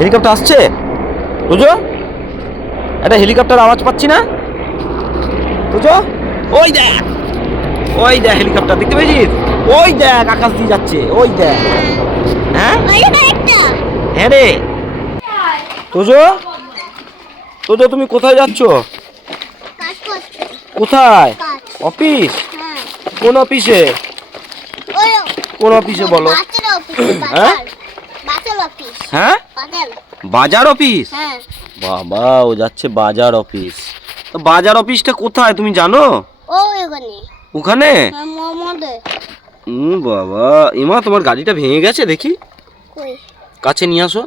Helicopter আসছে বুঝো, একটা হেলিকপ্টার আওয়াজ পাচ্ছি না বুঝো? ওই দেখ, ওই দেখ হেলিকপ্টার দেখতে পেয়েছিস? ওই দেখ আকাশ দিয়ে যাচ্ছে, ওই দেখ। হ্যাঁ হ্যাঁ রে তোজো, তোজো তুমি কোথায় যাচ্ছ? কোথায়? অফিস? কোন অফিসে? কোন অফিসে বলো? হ্যাঁ হ্যাঁ বাজার অফিস। বাবা ও যাচ্ছে বাজার অফিস। তো বাজার অফিসটা কোথায় তুমি জানো? ওখানে? বাবা ইমা তোমার গাড়িটা ভেঙে গেছে দেখি, কাছে নিয়ে আসো।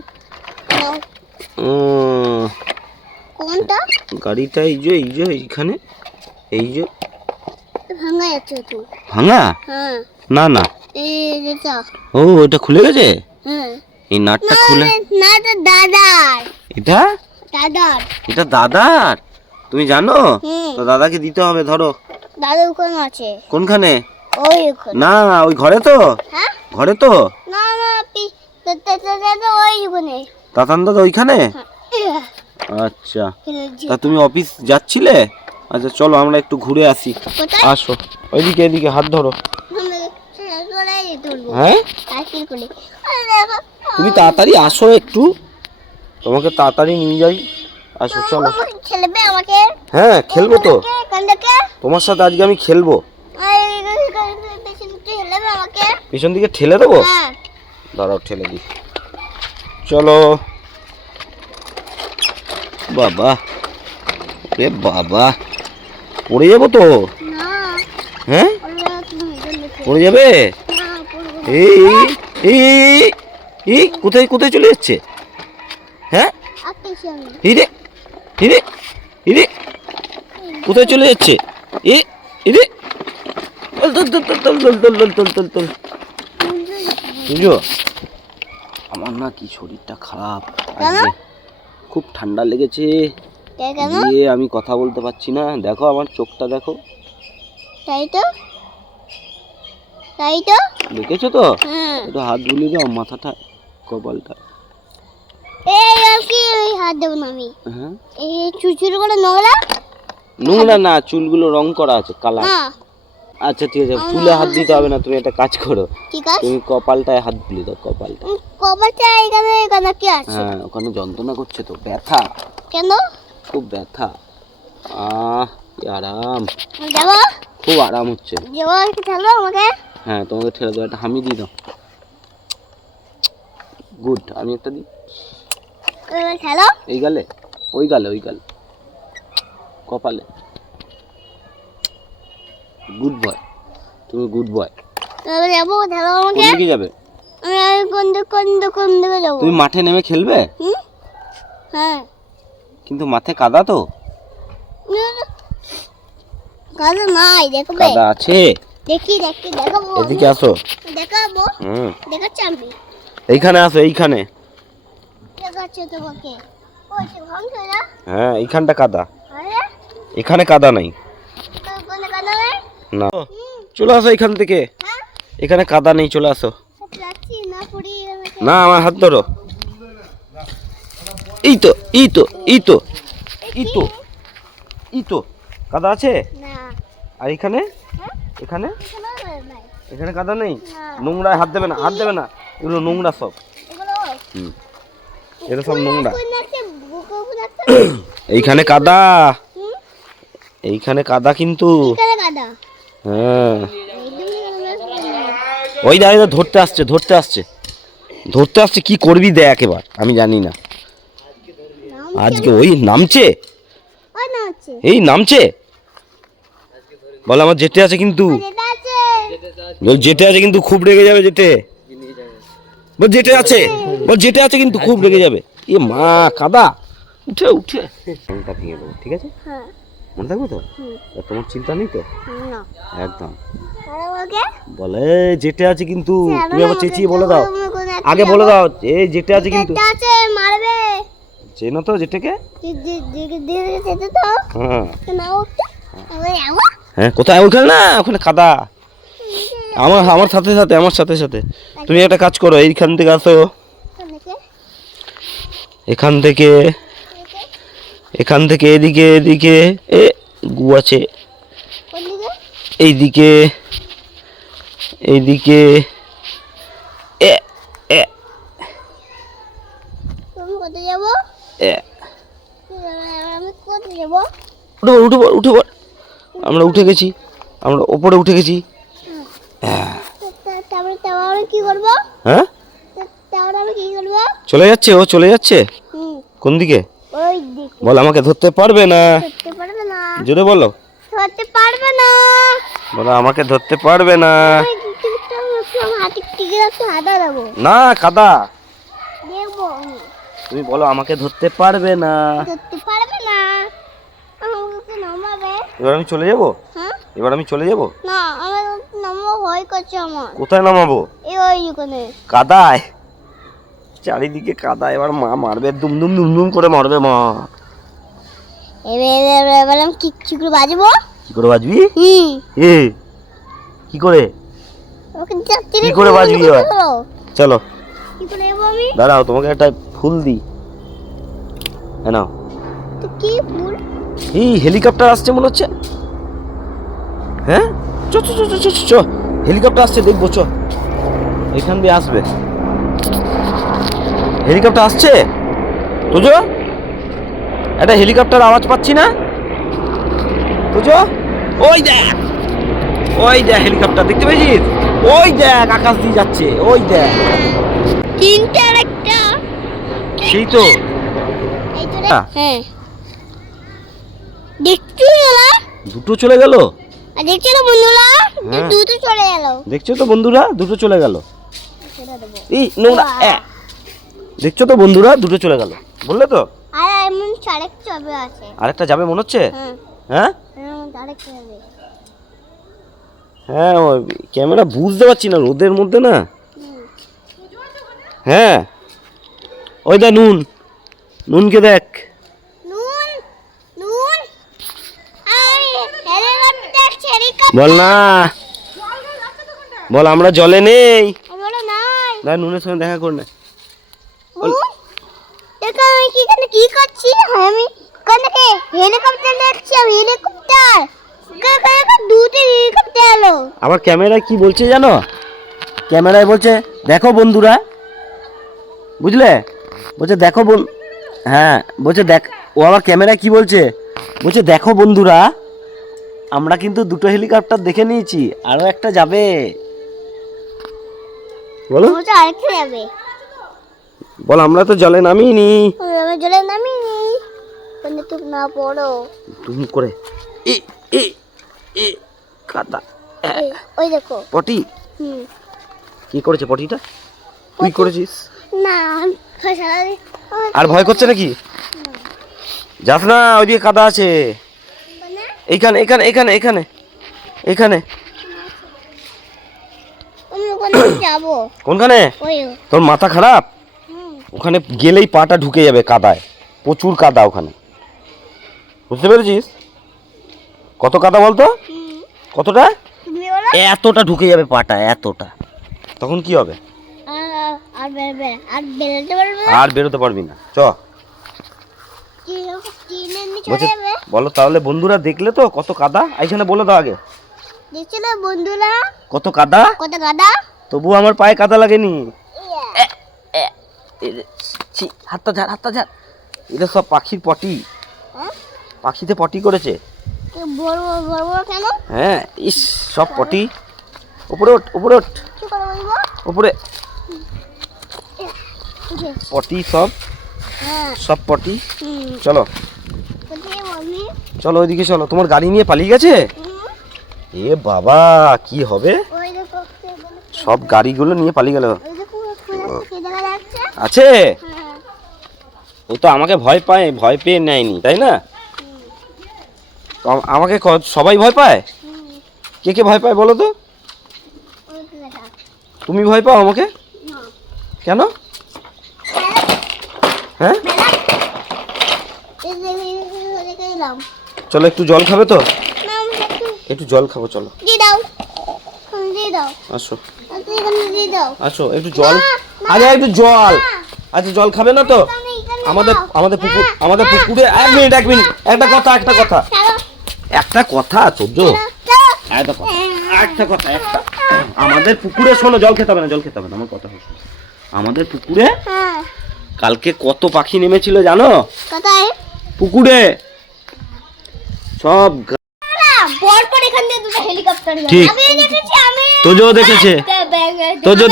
কোনটা গাড়িটা? এই যে এই যে এইখানে, এই যে ভাঙা আছে তো। ভাঙা? হ্যাঁ না না, এটা ও এটা খুলে গেছে। হ্যাঁ এই নাটটা খুলে। না এটা দাদার। এটা দাদার। এটা দাদার? তুমি জানো? তো দাদাকে দিতে হবে, ধরো। দাদা ওখানে আছে। কোনখানে? ওই ওখানে। না ওই ঘরে তো। হ্যাঁ ঘরে তো। না না দাদা ওই ওখানে। তাতান দাদা ওইখানে? আচ্ছা তা তুমি অফিস যাচ্ছিলে? আচ্ছা চলো আমরা একটু ঘুরে আসি। আসো ওইদিকে, এদিকে হাত ধরো। হ্যাঁ তুমি তাড়াতাড়ি আসো একটু, তোমাকে তাড়াতাড়ি নিয়ে যাই। আসো চলো। খেলবে আমাকে? হ্যাঁ খেলবো তো, তোমার সাথে আজকে আমি খেলবো। পিছন দিকে ঠেলে দেবো? দাঁড়াও ঠেলে দিই, চলো। বাবা রে বাবা, পড়ে যাবো তো। হ্যাঁ পড়ে যাবে। এই এই এই কোথায় কোথায় চলে যাচ্ছে? হ্যাঁ হিরে হিরে হিরে কোথায় চলে যাচ্ছে? এ হিরে বুঝো আমার না কি শরীরটা খারাপ আজকে, খুব ঠান্ডা লেগেছে দিয়ে আমি কথা বলতে পারছি না। দেখো আমার চোখটা দেখো। তাই তো, তাই তো দেখেছো তো? একটু হাত বুলিয়ে দাও মাথাটা, কপালটা। এই কি হাত দেব না আমি। হ্যাঁ এই চুচুর করে নোংরা। নোংরা না, চুলগুলো রং করা আছে কালার। আচ্ছা ঠিক আছে, চুলে হাত দিতে হবে না, তুমি একটা কাজ করো, তুমি কপালটায় হাত বুলিয়ে দাও। কপালটা, কপালটা এখানে এখানে কি আছে? হ্যাঁ ওখানে যন্ত্রণা করছে তো, ব্যথা। কেন? খুব ব্যথা। কি আরাম, যাব খুব আরাম হচ্ছে। যাব একটু ঠেলো আমাকে। হ্যাঁ তোমাকে ঠেলে দাও, একটা হামি দিয়ে দাও। গুড, আমি একটা দিই। ঠেলো এই গালে, ওই গালে, ওই গালে, কপালে। গুড বয়, তুমি গুড বয়। যাব ঠেলো আমাকে। কোন দিকে যাবে? আমি কোন দিকে যাব? তুমি মাঠে নেমে খেলবে? হ্যাঁ কিন্তু মাঠে কাদা তো। কাদা নাই, দেখবে? কাদা আছে। দেখি দেখি দেখাবো। এদিকে আসো। দেখাবো। দেখাচ্ছি আমি। এইখানে আসো, এইখানে। দেখাচ্ছি তোমাকে। ওই যে ভাঙছে না? হ্যাঁ এইখানটা কাদা, আরে এখানে কাদা নাই। তো কোন কাদা নাই? না চলে আসো এখান থেকে, এখানে কাদা নেই, চলে আসো। যাচ্ছি না পড়ি। না আমার হাত ধরো। এই তো এই তো এই তো এই তো এই তো কাদা আছে। না আর এখানে, এখানে এখানে কাদা নেই। নোংরায় হাত দেবে না, হাত দেবে না, এগুলো নোংরা সব। এটা সব নোংরা। এইখানে কাদা, এইখানে কাদা কিন্তু। হ্যাঁ ওই দাঁড়িয়ে ধরতে আসছে, ধরতে আসছে, ধরতে আসছে। কি করবি দেখ এবার, আমি জানি না। আজকে ওই নামছে, এই নামছে। বল আমার জেঠে আছে কিন্তু, বল জেঠে আছে কিন্তু, খুব রেগে যাবে জেঠে। বল জেঠে আছে, বল জেঠে আছে কিন্তু খুব রেগে যাবে। এ মা কাদা, উঠে উঠে রংটা ভেঙে দেবো, ঠিক আছে? মনে থাকবে তো? তোমার চিন্তা নেই তো একদম? বলে জেঠে আছে কিন্তু, তুমি আবার চেঁচিয়ে বলে দাও, আগে বলে দাও এই জেঠে আছে কিন্তু। মারবে চেনো তো জেঠেকে? হ্যাঁ কোথায়? ওখানে না, ওখানে কাদা। আমার সাথে সাথে, আমার সাথে সাথে। তুমি একটা কাজ করো, এইখান থেকে আসো, এখান থেকে এদিকে এদিকে এ গু আছে, কোন দিকে? এইদিকে এইদিকে এ এ তুমি কোথায় যাবো? এ আমি কোথায় যাবো? উঠে পড়। আমরা উঠে গেছি, আমরা ওপরে উঠে গেছি। তারপরে আমি কি করবো? হ্যাঁ, তারপরে আমি কি করবো? চলে যাচ্ছে, ও চলে যাচ্ছে। কোন দিকে? ওই দিকে। বল, আমাকে ধরতে পারবে না। ধরতে পারবে না। জোরে বলো। ধরতে পারবে না। বলো, আমাকে ধরতে পারবে না। হাতে টিকে রাখতে হাতা দেবো। না, কাদা। দেখবো আমি। তুমি বলো, আমাকে ধরতে পারবে না। ধরতে পারবে না। আমাকে নামাবে। এবার আমি চলে যাবো। হ্যাঁ? এবার আমি চলে যাবো। না, আমার নামাবো ভয় করছে আমার। কোথায় নামাবো? ওই ওখানে। কাদায়, চারিদিকে কাদা। এবার মা মারবে, দুমদুম দুমদুম করে মারবে মা। এবার আমি কি করে বাজবো? কি করে বাজবি? হুম। এ কি করে? ওকে যাত্রী কি করে বাজবি এবার? চলো, কি করে যাবো আমি? দাঁড়াও, তোমাকে একটা ফুল দিই। হ্যাঁ, নাও। তো কি ফুল? এই হেলিকপ্টার আসছে মনে হচ্ছে। হ্যাঁ, চ চ চ চ চ চ, হেলিকপ্টার আসছে, দেখবো চ। এখান দিয়ে আসবে হেলিকপ্টার, আসছে। তুজো, একটা হেলিকপ্টার আওয়াজ পাচ্ছি না? তুজো, ওই দেখ, ওই দেখ হেলিকপ্টার, দেখতে পেয়েছিস? ওই দেখ, আকাশ দিয়ে যাচ্ছে, ওই দেখ। তিনটে আর একটা। সেই তো। এই তো রে। হ্যাঁ। দেখছো না? দুটো চলে গেল। আর দেখছো না বন্ধুরা? হ্যাঁ। দুটো চলে গেল। দেখছো তো বন্ধুরা, দুটো চলে গেল। ছেড়ে দেবো। এই নোংরা, দেখছো তো বন্ধুরা, দুটো চলে গেল, বললে তো। আর এমন আরেক চবে আছে। আরেকটা যাবে মনে হচ্ছে। হ্যাঁ। হ্যাঁ, আরেক যাবে। হ্যাঁ, ওই ক্যামেরা বুঝতে পারছি না রোদের মধ্যে না। হ্যাঁ, ওই দা নুন, নুনকে দেখ। নুন নুন আই হেলিকপ্টার বল না, বল আমরা জলে নেই। বলো নাই। না, নুনের সঙ্গে দেখা কর না। দেখো আমি কি করছি? আমি কোন থেকে হেলিকপ্টার দেখছি, আমি হেলিকপ্টার। দুটো হেলিকপ্টার এলো। আবার ক্যামেরায় কি বলছে জানো? ক্যামেরায় বলছে, দেখো বন্ধুরা, বুঝলে? বলছে দেখো হ্যাঁ, বলছে দেখ। ও আবার ক্যামেরায় কি বলছে? বলছে দেখো বন্ধুরা, আমরা কিন্তু দুটো হেলিকপ্টার দেখে নিয়েছি, আরো একটা যাবে। বলো, আরেকটা যাবে। বল, আমরা তো জলে নামিনি। আমি জলে নামিনি। কোন তুমি না পড়ো। তুমি করে এ এ এ কাদা। ওই দেখো পটি। হুম। কি করেছে পটিটা? তুই করেছিস? না, আর ভয় করছে নাকি? যাস না, ওইদিকে কাদা আছে। এইখানে এখানে এখানে এখানে এখানে। আমি ওখানে যাবো। কোনখানে? ওই তোর মাথা খারাপ? ওখানে গেলেই পাটা ঢুকে যাবে কাদায়, প্রচুর কাদা ওখানে, বুঝতে পেরেছিস? কত কাদা বলতো? কতটা? তুমি বলো। এতটা ঢুকে যাবে পাটা, এতটা। তখন কি হবে? আর বেরোতে পারবে না। আর বেরোতে পারবি না। চ, চলে যাবে। বলো তাহলে, বন্ধুরা দেখলে তো কত কাদা? এইখানে বলে দাও আগে, দেখছো না বন্ধুরা কত কাদা? কত গাদা। তবু আমার পায়ে কাদা লাগেনি। ছি, হাতটা ঝাড়, হাতটা ঝাড়। এটা সব পাখির পটি, পাখিতে পটি করেছে। বড় বড় বড় কেন? হ্যাঁ, ইস, সব পটি। উপরে ওঠ, উপরে ওঠ, কি করে বলবো? উপরে। পটি সব, হ্যাঁ। সব পটি। হুম। চলো, কোথায় বলবি? চলো ওইদিকে চলো। তোমার গাড়ি নিয়ে পালিয়ে গেছে? এ বাবা, কি হবে? ওই দেখো সব গাড়িগুলো নিয়ে পালিয়ে গেল। ওই দেখো কি দেখা যাচ্ছে? আছে? হ্যাঁ। ও তো আমাকে ভয় পেয়ে নেয়নি, তাই না? তো আমাকে সবাই ভয় পায়। কে কে ভয় পায় বলো তো? ওই দেখা। তুমি ভয় পাও আমাকে? না। কেন? হ্যাঁ, এই দেখে এলাম। চলো, একটু জল খাবে তো? না, আমি একটু জল খাবো, চলো। দিয়ে দাও। দিয়ে দাও। আসো, এখানে দিয়ে দাও। আসো, একটু জল। না, আরে একটু জল। আচ্ছা, জল খাবে না তো? আমি এখানে আমাদের পুকুরে এক মিনিট একটা কথা তোর একটা কথা আমাদের পুকুরে শোনো, জল খেতে হবে না আমার কথা শোনো। আমাদের পুকুরে কালকে কত পাখি নেমেছিল জানো? কোথায়? পুকুরে সব। পরপর এখান থেকে দুটো হেলিকপ্টার গেল। ঠিক। আমি দেখেছি, তোজো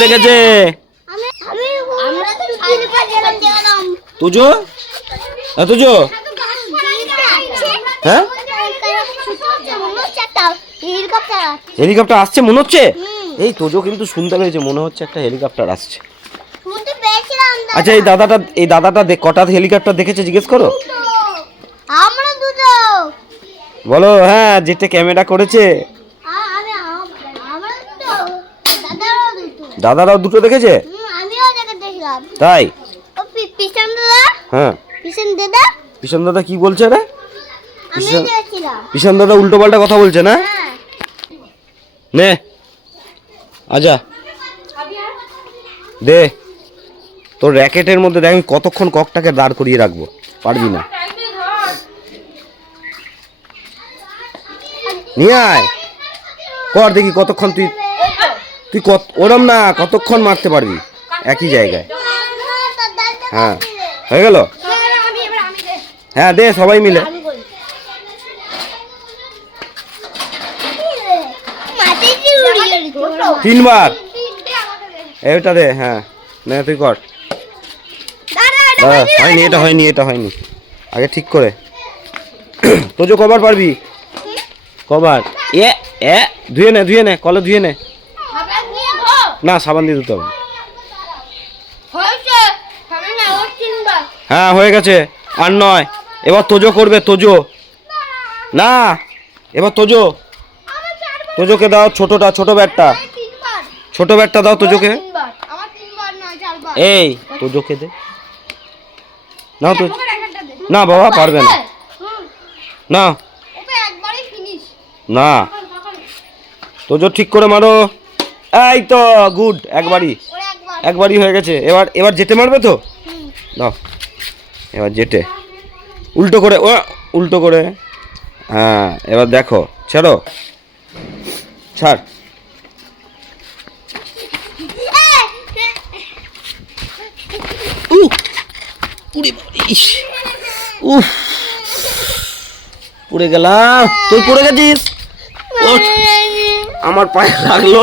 দেখেছে। আমরা তো হেলিকপ্টার গেলাম। তোজো হ্যাঁ হেলিকপ্টার আসছে মনে হচ্ছে। এই তোজো কিন্তু শুনতে পেয়েছে, মনে হচ্ছে একটা হেলিকপ্টার আসছে। আচ্ছা এই দাদাটা কটা হেলিকপ্টার দেখেছে জিজ্ঞেস করো। আমরা দুটো। বলো হ্যাঁ, যেটা ক্যামেরা করেছে। আমরা দুটো। দাদারাও দুটো দেখেছে। আমিও দেখলাম। তাই? ও পিছন দাদা। হ্যাঁ পিছন দাদা কি বলছে রে? আমি দেখছিলাম। পিছন দাদা উল্টো পাল্টা কথা বলছে না? হ্যাঁ। নে আজা দে তোর র্যাকেটের মধ্যে দেখ আমি কতক্ষণ ককটাকে দাঁড় করিয়ে রাখবো, পারবি না। নিয়ে আয় কর দেখি কতক্ষণ তুই ওরম না, কতক্ষণ মারতে পারবি একই জায়গায়। হ্যাঁ হয়ে গেল। হ্যাঁ দে সবাই মিলে। তিনবার এটা দে। হ্যাঁ নে তুই কর। হয়নি এটা হয়নি আগে ঠিক করে। তোজো কবার পারবি? কবার? ধুয়ে নে কলে ধুয়ে নে। না সাবান দিয়ে ধুতে হবে। হ্যাঁ হয়ে গেছে, আর নয়। এবার তোজো করবে। তোজো না, এবার তোজোকে দাও ছোট ব্যাটটা দাও তোজোকে। এই তোজোকে দে না। তো না বাবা পারবে না। না তোজো ঠিক করে মারো। এই তো গুড, একবারই হয়ে গেছে। এবার যেতে মারবে তো দাও। এবার যেতে উল্টো করে। হ্যাঁ এবার দেখো, ছাড়। পুড়ে গেলাম। তুই পড়ে গেছিস। আমার পায়ে লাগলো।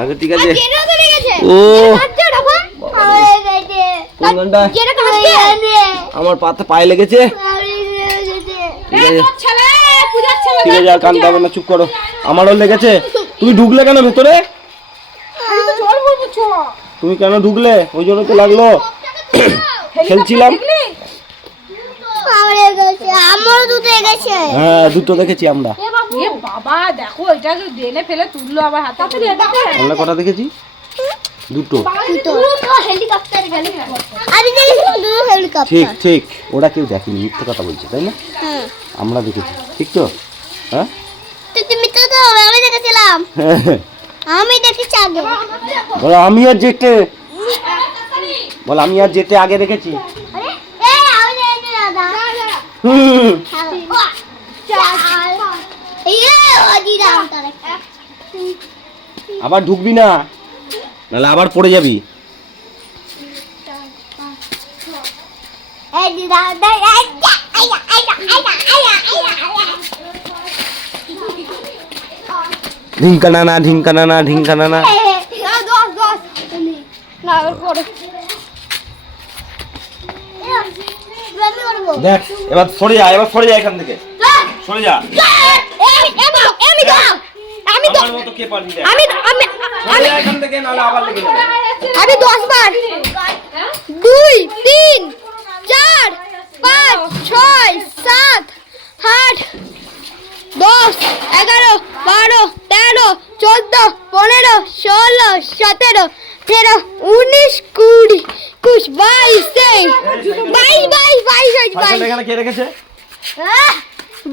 আচ্ছা ঠিক আছে। আমার পায়ে লেগেছে। ঠিক আছে আর কানতে হবে না, চুপ করো। আমারও লেগেছে। তুমি ঢুকলে কেন ভেতরে? তুমি কেন ঢুকলে? ওই জন্য তো লাগলো। খেলছিলাম। হ্যাঁ দুটো দেখেছি আমরা। বাবা দেখো এটাকে ডেলে ফেলে তুললো আবার হাতে। আমরা কটা দেখেছি? দুটো। ঠিক ওরা কেউ দেখেনি, মিথ্যে কথা বলছে তাই না? আমরা দেখেছি ঠিক তো? হ্যাঁ আমি দেখেছিলাম। আমি দেখেছি আগে। বলো আমি আর যেতে আগে দেখেছি। আবার ঢুকবি না, নাহলে আবার পড়ে যাবি। ঢিঙ্কানা। দেখ এবার সরে যা এখান থেকে। সরে যা। আমার মতো কে পারবি? এখান থেকে নাহলে আবার লেগে যাবে। আমি 10 বার 2 3 4 5 6 7 8 10 11 12 13 14 15 16 17 18 19 20 21 22 এখানে কে রেখেছে?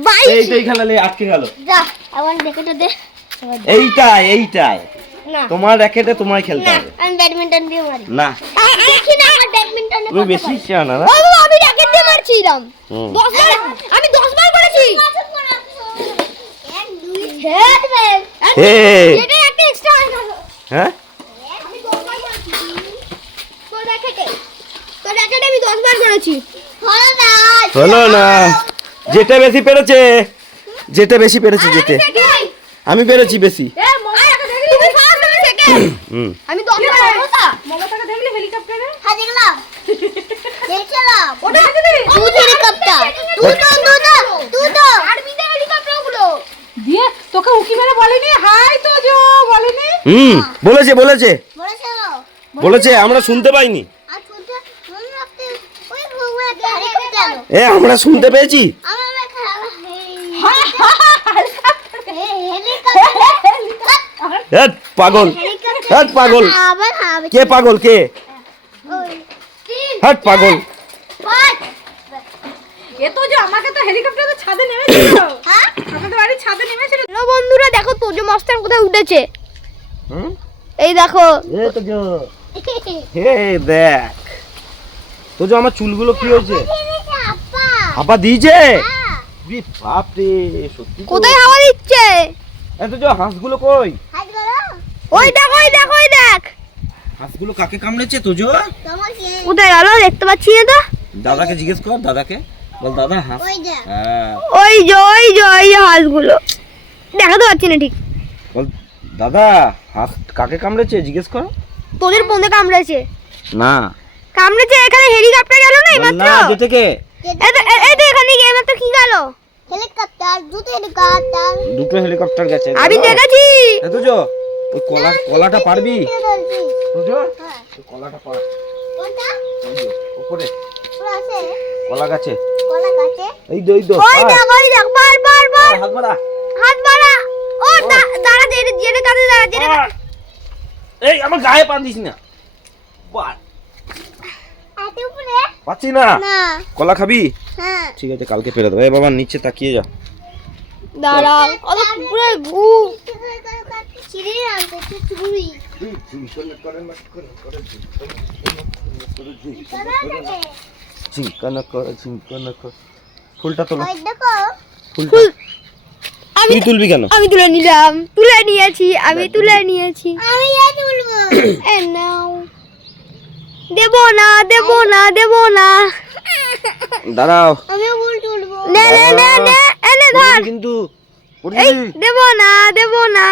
22 এইখানে আটকে গেল। যা আবার রেকেটে দে। এইটাই তোমার র্যাকেটে তোমায় খেলতে হবে। আমি ব্যাডমিন্টন দিয়ে মারি। না দেখি না আমার ব্যাডমিন্টনে তুমি বেশি জানা না? বাবা আমি র্যাকেট দিয়ে মারছিলাম। হুম। 10 বার আমি 10 বার করেছি। 1 2 3 হে এটা একটা এক্সট্রা হয়ে গেল। হ্যাঁ আমি 10 বার করেছি। তোর র্যাকেটে আমি 10 বার করেছি। হলো না, যেটা বেশি পেরেছে, যেটা বেশি পেরেছে যেতে, আমি পেরেছি বেশি। এ মমতাকে দেখলি? তুমি ফার্স্ট আমি সেকেন্ড। হুম আমি 10 বার করেছি। মমতাকে দেখলি হেলিকপ্টারে? হ্যাঁ দেখলাম। দেখলাম। ওটা আছে রে। দুটো হেলিকপ্টার। দুটো আর্মিদের হেলিকপ্টারগুলো। দিয়ে তোকে উকি মেরে বলেনি হাই তো জো বলেনি? হুম বলেছে বলেছে বলেছিল। বলেছে, আমরা শুনতে পাইনি। আর শুনতে মনে রাখতে ওই ঘুরে হেলিকপ্টার। এ আমরা শুনতে পেয়েছি। আমার হ্যাট পাগল, হ্যাট পাগল, কে পাগল কে? হ্যাট পাগল। এ তো যে আমাকে তো হেলিকপ্টারে ছাদে নেমেছিল। আমাদের বাড়ির ছাদে নেমেছিল। হ্যালো বন্ধুরা, দেখো তোজো মাস্টার কোথায় উঠেছে। হুম এই দেখো। এ তো জো, হে দেখ তো যে আমার চুলগুলো কি হয়েছে? হাপা দিয়েছে? রে বাপ রে, সত্যি তো। কোথায় হাওয়া দিচ্ছে? এত যে হাঁসগুলো কই? ওই দেখ ওই দেখ ওই দেখ। হাঁসগুলো কাকে কামড়েছে তোজো? কোথায় গেল দেখতে পাচ্ছি না তো। দাদাকে জিজ্ঞেস কর, দাদাকে বল দাদা হাঁস। হ্যাঁ ওই যে ওই হাঁসগুলো দেখাতে পাচ্ছি না ঠিক। বল দাদা হাঁস কাকে কামড়েছে জিজ্ঞেস কর। তোদের পৌঁছে কামড়েছে। না কামড়েছে এখানে হেলিকপ্টার গেল না বল এইমাত্র। না, যেতে কে? এই তো এখানে গিয়ে এইমাত্র কি গেল? হেলিকপ্টার দুটো হেলিকপ্টার গেছে। আমি দেখেছি। এত যে ওই কলাটা পারবি তোজো? ওই কলাটা পার। কোনটা? ওই যে, উপরে পুরো আছে কলা গাছে। কলা গাছে। এই দো ওই দেখ বার হাত বাড়া। হাত বাড়া। ও দাঁড়া জেনে কাছে দাঁড়া জেনে। এই আমার গায়ে পা দিস না। বাহ, এত উপরে পাচ্ছি না। না। কলা খাবি? হ্যাঁ ঠিক আছে কালকে ফেলে দেবো। এই বাবা নিচে তাকিয়ে যা। দাঁড়া কত পুরো ঘু চিড়ি আনতে চুড়ি ঝিঙ্কানা কর ঝিঙ্কানা কর। ফুলটা তোলো, ওই দেখো ফুলটা। তুই তুলবি কেন? আমি তুলে নিলাম। তুলে নিয়েছি আমি তুলে নিয়েছি। আমি তুলবো। এ নাও। দেব না দেব না দেব না। দাঁড়াও আমি ফুল তুলবো। নে নে নে নে এনে ধর। কিন্তু এই দেব না দেব না।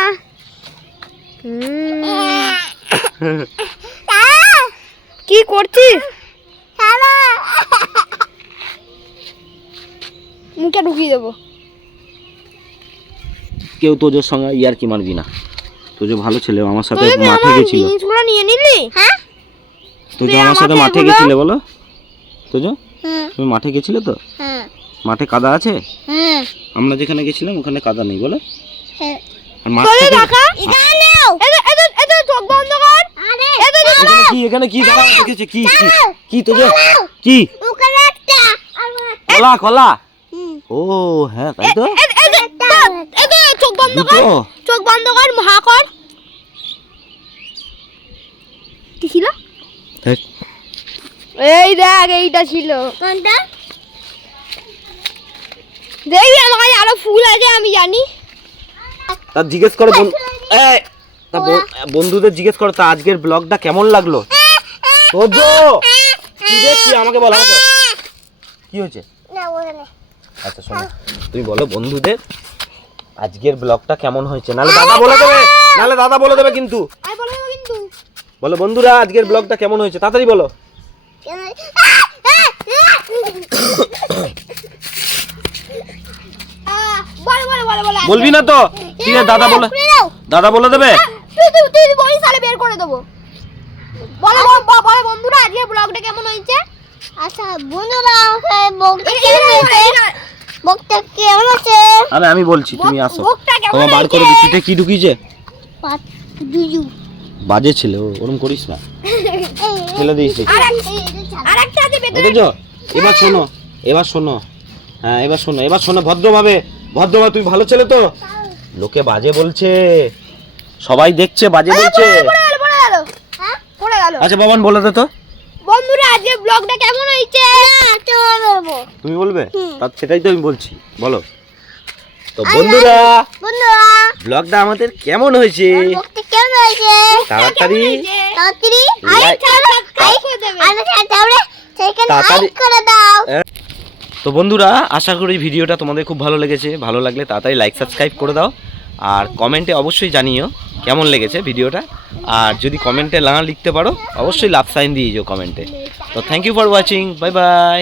কি করছিস? মুখে ঢুকিয়ে দেবো। কেউ তোজোর সঙ্গে ইয়ার কি মারবি না। তোজো ভালো ছেলে, আমার সাথে মাঠে গেছিল। জিনিসগুলো নিয়ে নিলি? হ্যাঁ তোজো আমার সাথে মাঠে গেছিলে বলো? তোজো হ্যাঁ তুমি মাঠে গেছিলে তো? হ্যাঁ মাঠে কাদা আছে? হ্যাঁ আমরা যেখানে গেছিলাম ওখানে কাদা নেই বলো? হ্যাঁ আর মাঠ তোরে থেকে- দেখা এখানে নাও। এত চোখ বন্ধ কর। আরে এখানে কি দাঁড়া দেখেছে কি কি কি তোজো কি? ওখানে একটা কলা কলা। ও হ্যাঁ তাই তো। চোখ বন্ধ দুটো? কর। চোখ বন্ধ কর হা কর। কি ছিল? দেখ, এই দেখ এইটা ছিল। কোনটা? দেখবি আমার কাছে আরো ফুল আছে আমি জানি। তার জিজ্ঞেস করো এই, তা বন্ধুদের জিজ্ঞেস করো তা আজকের ব্লগটা কেমন লাগলো। তোজো কি দেখছি আমাকে বলো, আমাকে কি হয়েছে? না বলে না। আচ্ছা শোনো, তুমি বলো বন্ধুদের আজকের ব্লগটা কেমন হয়েছে, নালে দাদা বলে দেবে, নালে দাদা বলে দেবে কিন্তু। আমি বলে দেবো কিন্তু। বলো বন্ধুরা আজকের ব্লগটা কেমন হয়েছে, তাড়াতাড়ি বলো। বলবি না তো? ঠিক আছে দাদা বলে, দাদা বলে দেবে। তুই বলিস তাহলে বের করে দেবো। বলো বলো বন্ধুরা আজকে ব্লগটা কেমন হয়েছে? আচ্ছা বন্ধুরা বকটা কেমন আছে? আরে আমি বলছি তুমি আসো। বকটা কেমন তোমার বার করে দিতে কি ঢুকিয়েছে? দুজু বাজে ছিল ওরকম করিস না, ফেলে দিস। আরেকটা আছে ভেতরে। বুঝেছো? এবার শোনো, এবার শোনো, হ্যাঁ এবার শোনো, এবার শোনো ভদ্রভাবে, ভদ্রভাবে। তুই ভালো ছেলে তো? লোকে বাজে বলছে, সবাই দেখছে বাজে বলছে। পড়ে গেল। হ্যাঁ পড়ে গেল। আচ্ছা বাবান বলে দে তো। বন্ধুরা আজকে ব্লগটা কেমন হয়েছে না তোমার বলবো তুমি বলবে হুম। তার সেটাই তো আমি বলছি, বলো। তো বন্ধুরা বন্ধুরা ব্লগটা আমাদের কেমন হয়েছে ব্লগটা কেমন হয়েছে তাড়াতাড়ি তাড়াতাড়ি Like- সাবস্ক্রাইব করে দেবে আর তাহলে সেখানে তাড়াতাড়ি- লাইক করে দাও। তো বন্ধুরা আশা করি ভিডিওটা তোমাদের খুব ভালো লেগেছে। ভালো লাগলে তাড়াতাড়ি লাইক সাবস্ক্রাইব করে দাও, আর কমেন্টে অবশ্যই জানিও কেমন লেগেছে ভিডিওটা। আর যদি কমেন্টে না লিখতে পারো অবশ্যই লাভ সাইন দিয়ে যাও কমেন্টে। তো thank you for watching, bye by.